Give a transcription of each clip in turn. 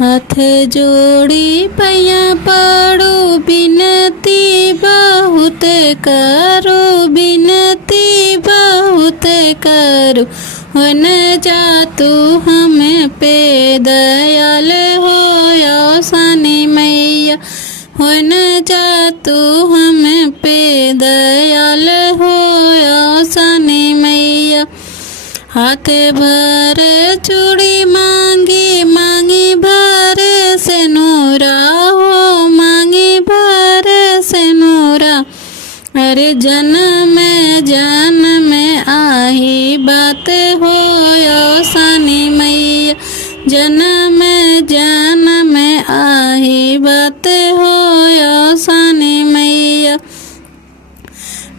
हाथ जोड़ी पैया पड़ो बिनती बहुत करो, बिनती बहुत करो। हो न जा तू हम पे दयाल हो सनी मैया, हो न जा तू हम पे दयाल हो सनी मैया। हाथ भर चूड़ी मांगी, मांगी भर से नूरा हो, मांगी भर से नूरा। अरे जन्म जन्म आही बात हो सनी मैया, जन्म जन्म आही बात हो सनी मैया।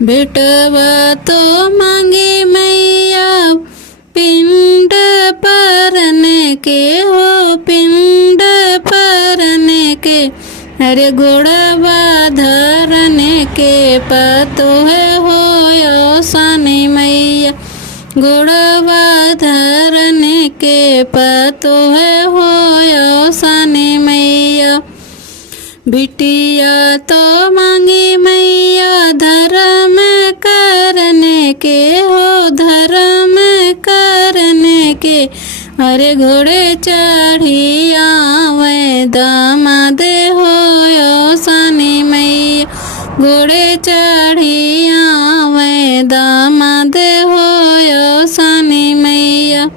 बेटवा तो मांगी मैया पिंड परने के हो, पिंड परने के। अरे घोड़वा धरने के पतो है हो सनी मैया, घोड़वा धरने के पतो है हो सनी मैया। बिटिया तो मांगी मैया धर्म करने के हो, धर्म करने के। अरे घोड़े चढ़ी आवे दामाद हो सनी मैया, घोड़े चढ़ी आवे दामाद हो सनी मैया।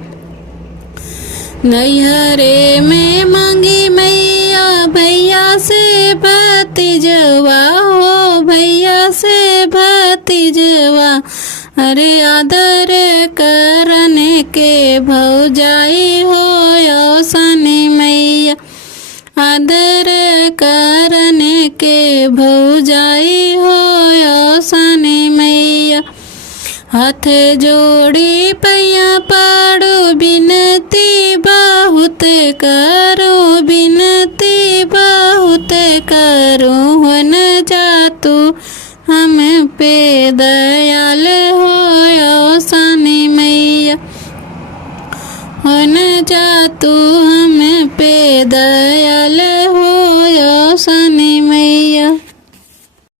नैहरे में मांगी मैया भैया से भतीजवा हो, भैया से भतीजवा। अरे आदर करने के भौजाई हो सनी मैया, आदर करने के भौजाई हो सनी मैया। हाथ जोड़ी पैया पड़ो बिनती बहुत करो, बिनती बहुत करो। हो न जा तू हम पे दयाल हो सनी मैया, हो न जा तू हम पे दयाल